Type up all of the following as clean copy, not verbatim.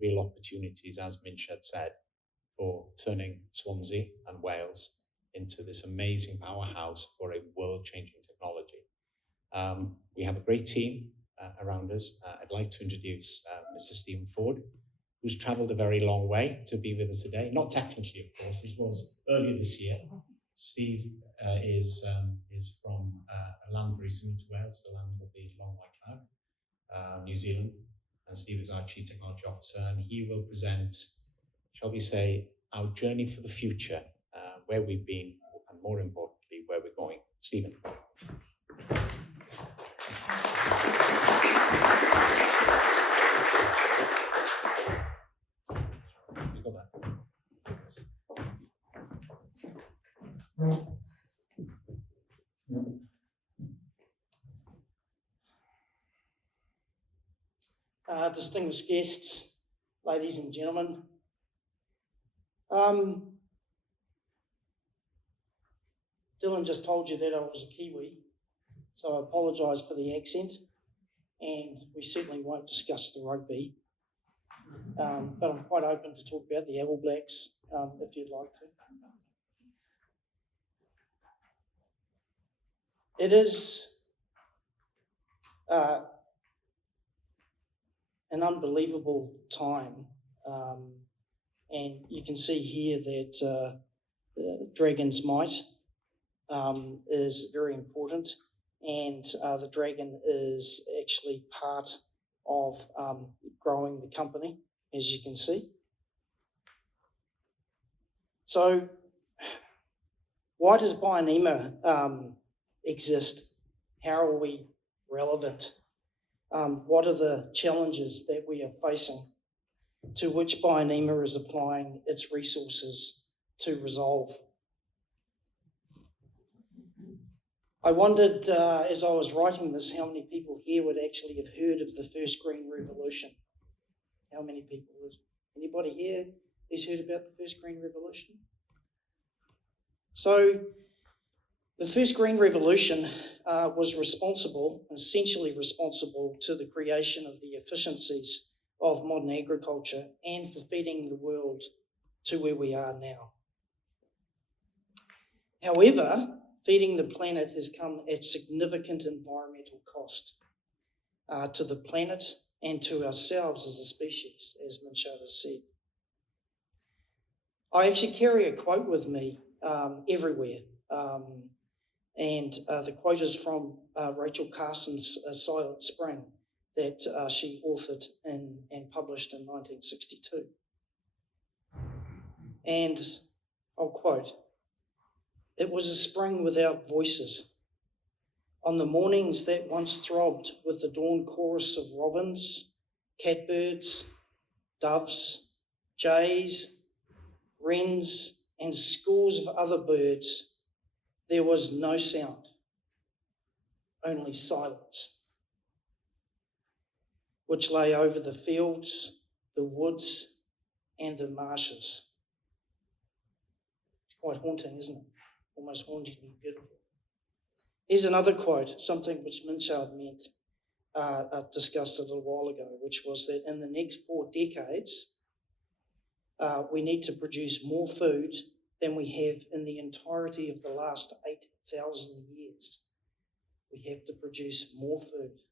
real opportunities, as Minch had said, for turning Swansea and Wales into this amazing powerhouse for a world-changing technology. We have a great team around us. I'd like to introduce Mr. Stephen Ford, who's travelled a very long way to be with us today. Not technically, of course, this was earlier this year. Steve is from a land very similar to Wales, the land of the Long White Cloud, New Zealand. And Steve is our Chief Technology Officer, and he will present, shall we say, our journey for the future, where we've been, and more importantly, where we're going. Stephen. You got that. Distinguished guests, ladies and gentlemen. Dylan just told you that I was a Kiwi, so I apologise for the accent, and we certainly won't discuss the rugby, but I'm quite open to talk about the All Blacks if you'd like to. It is an unbelievable time, and you can see here that Dragon's Might is very important, and the Dragon is actually part of growing the company, as you can see. So why does Bionema exist? How are we relevant? What are the challenges that we are facing to which Bionema is applying its resources to resolve? I wondered as I was writing this how many people here would actually have heard of the first Green Revolution. How many people? Anybody here who's heard about the first Green Revolution? So the first Green Revolution was essentially responsible to the creation of the efficiencies of modern agriculture and for feeding the world to where we are now. However, feeding the planet has come at significant environmental cost to the planet and to ourselves as a species, as Minchard has said. I actually carry a quote with me everywhere. And the quote is from Rachel Carson's Silent Spring that she authored and published in 1962. And I'll quote, "It was a spring without voices. On the mornings that once throbbed with the dawn chorus of robins, catbirds, doves, jays, wrens, and scores of other birds, there was no sound, only silence, which lay over the fields, the woods, and the marshes." It's quite haunting, isn't it? Almost hauntingly beautiful. Here's another quote, something which Minchard discussed a little while ago, which was that in the next 4 decades, we need to produce more food than we have in the entirety of the last 8,000 years. We have to produce more food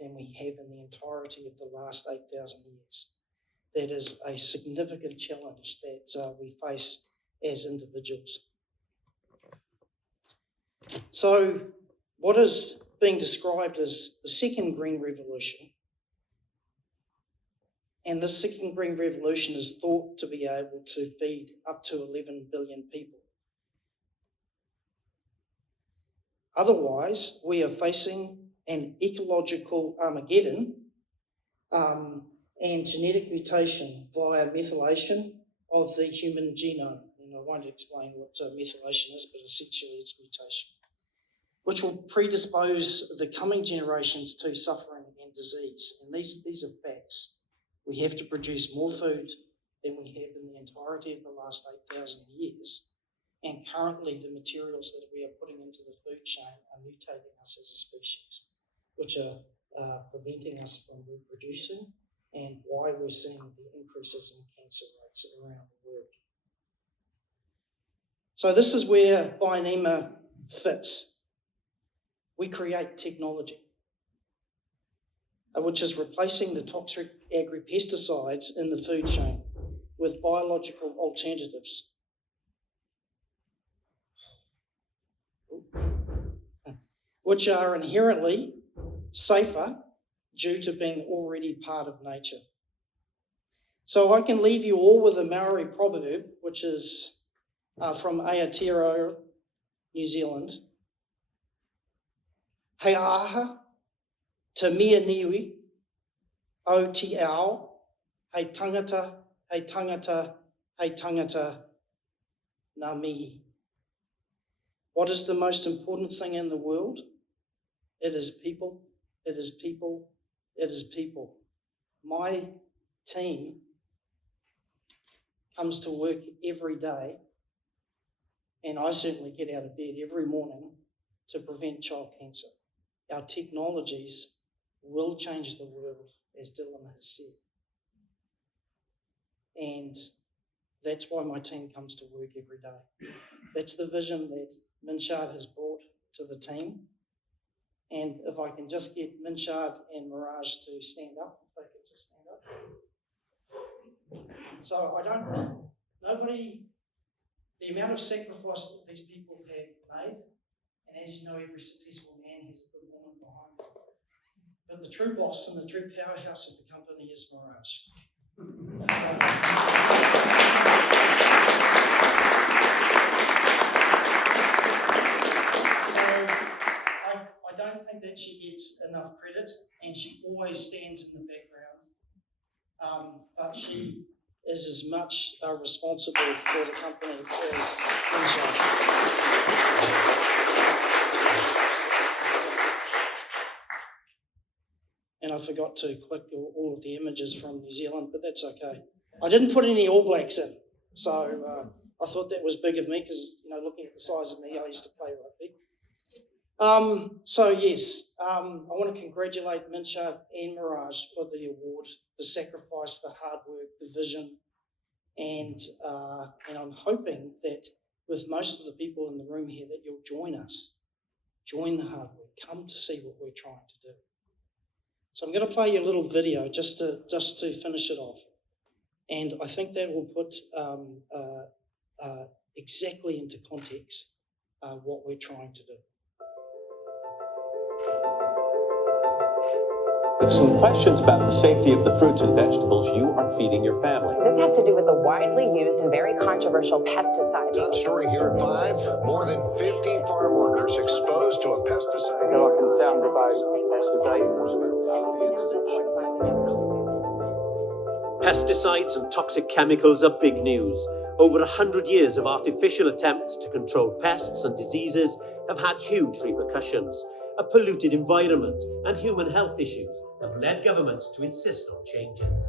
than we have in the entirety of the last 8,000 years. That is a significant challenge that we face as individuals. So what is being described as the second Green Revolution, and this second Green Revolution is thought to be able to feed up to 11 billion people. Otherwise, we are facing an ecological Armageddon and genetic mutation via methylation of the human genome. And I won't explain what methylation is, but essentially it's mutation, which will predispose the coming generations to suffering and disease. And these are facts. We have to produce more food than we have in the entirety of the last 8,000 years. And currently the materials that we are putting into the food chain are mutating us as a species, which are preventing us from reproducing and why we're seeing the increases in cancer rates around the world. So this is where Bionema fits. We create technology, which is replacing the toxic agri-pesticides in the food chain with biological alternatives, which are inherently safer due to being already part of nature. So I can leave you all with a Maori proverb, which is from Aotearoa, New Zealand. Hei aha, te mea niwi, o te ao, hei tangata, hei tangata, hei tangata, ngā mihi. What is the most important thing in the world? It is people, it is people, it is people. My team comes to work every day, and I certainly get out of bed every morning to prevent child cancer. Our technologies will change the world, as Dylan has said. And that's why my team comes to work every day. That's the vision that Minshard has brought to the team. And if I can just get Minshard and Mirage to stand up, if they could just stand up. So the amount of sacrifice that these people have made, and as you know, every successful man has a good woman behind him. But the true boss and the true powerhouse of the company is Mirage. I don't think that she gets enough credit, and she always stands in the background. But she is as much responsible for the company as Minshard. And I forgot to click all of the images from New Zealand, but that's okay. I didn't put any All Blacks in, so I thought that was big of me because, looking at the size of me, I used to play rugby. So yes, I want to congratulate Minshard and Mirage for the award, the sacrifice, the hard work, the vision, and I'm hoping that with most of the people in the room here that you'll join us, join the hard work, come to see what we're trying to do. So I'm going to play you a little video just to finish it off, and I think that will put exactly into context what we're trying to do. With some questions about the safety of the fruits and vegetables you are feeding your family. This has to do with the widely used and very controversial pesticides. Top story here at 5. More than 50 farm workers exposed to a pesticide. There are concerns about pesticides. Pesticides and toxic chemicals are big news. Over 100 years of artificial attempts to control pests and diseases have had huge repercussions. A polluted environment and human health issues have led governments to insist on changes.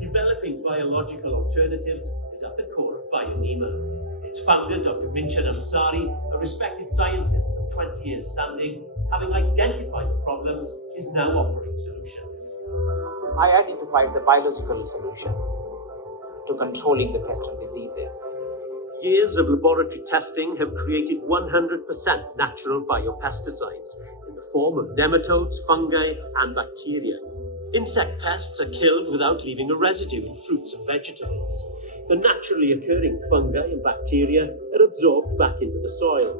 Developing biological alternatives is at the core of Bionema. Its founder, Dr. Minshard Ansari, a respected scientist of 20 years standing, having identified the problems, is now offering solutions. I identified the biological solution to controlling the pest and diseases. Years of laboratory testing have created 100% natural biopesticides in the form of nematodes, fungi, and bacteria. Insect pests are killed without leaving a residue in fruits and vegetables. The naturally occurring fungi and bacteria are absorbed back into the soil.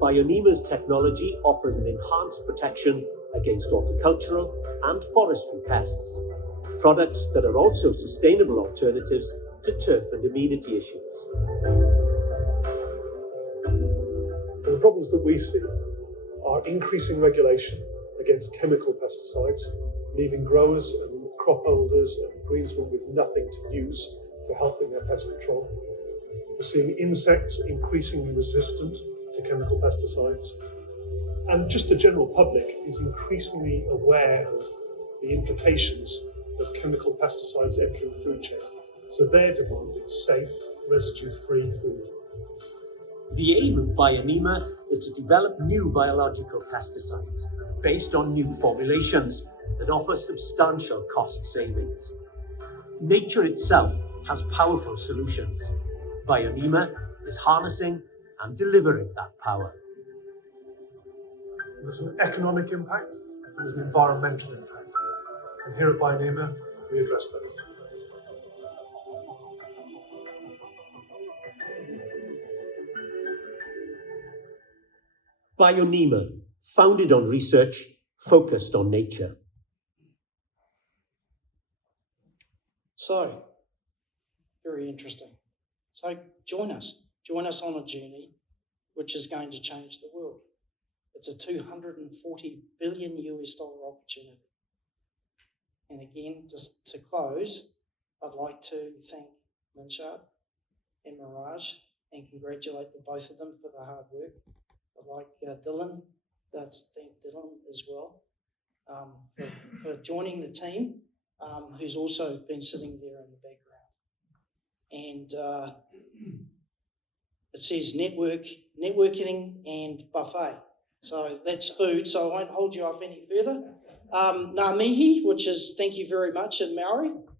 Bionema's technology offers an enhanced protection against horticultural and forestry pests, products that are also sustainable alternatives to turf and amenity issues. The problems that we see are increasing regulation against chemical pesticides, leaving growers and crop holders and greensmen with nothing to use to help in their pest control. We're seeing insects increasingly resistant to chemical pesticides. And just the general public is increasingly aware of the implications of chemical pesticides entering the food chain. So they're demanding safe, residue-free food. The aim of Bionema is to develop new biological pesticides based on new formulations that offer substantial cost savings. Nature itself has powerful solutions. Bionema is harnessing and delivering that power. There's an economic impact and there's an environmental impact. And here at Bionema, we address both. Bionema, founded on research, focused on nature. So, very interesting. So join us on a journey which is going to change the world. It's a $240 billion opportunity. And again, just to close, I'd like to thank Minshard and Mirage and congratulate the both of them for the hard work. I'd like Dylan, let's thank Dylan as well for joining the team, who's also been sitting there in the background. And it says networking and buffet. So that's food, so I won't hold you up any further. Ngā mihi, which is thank you very much in Maori.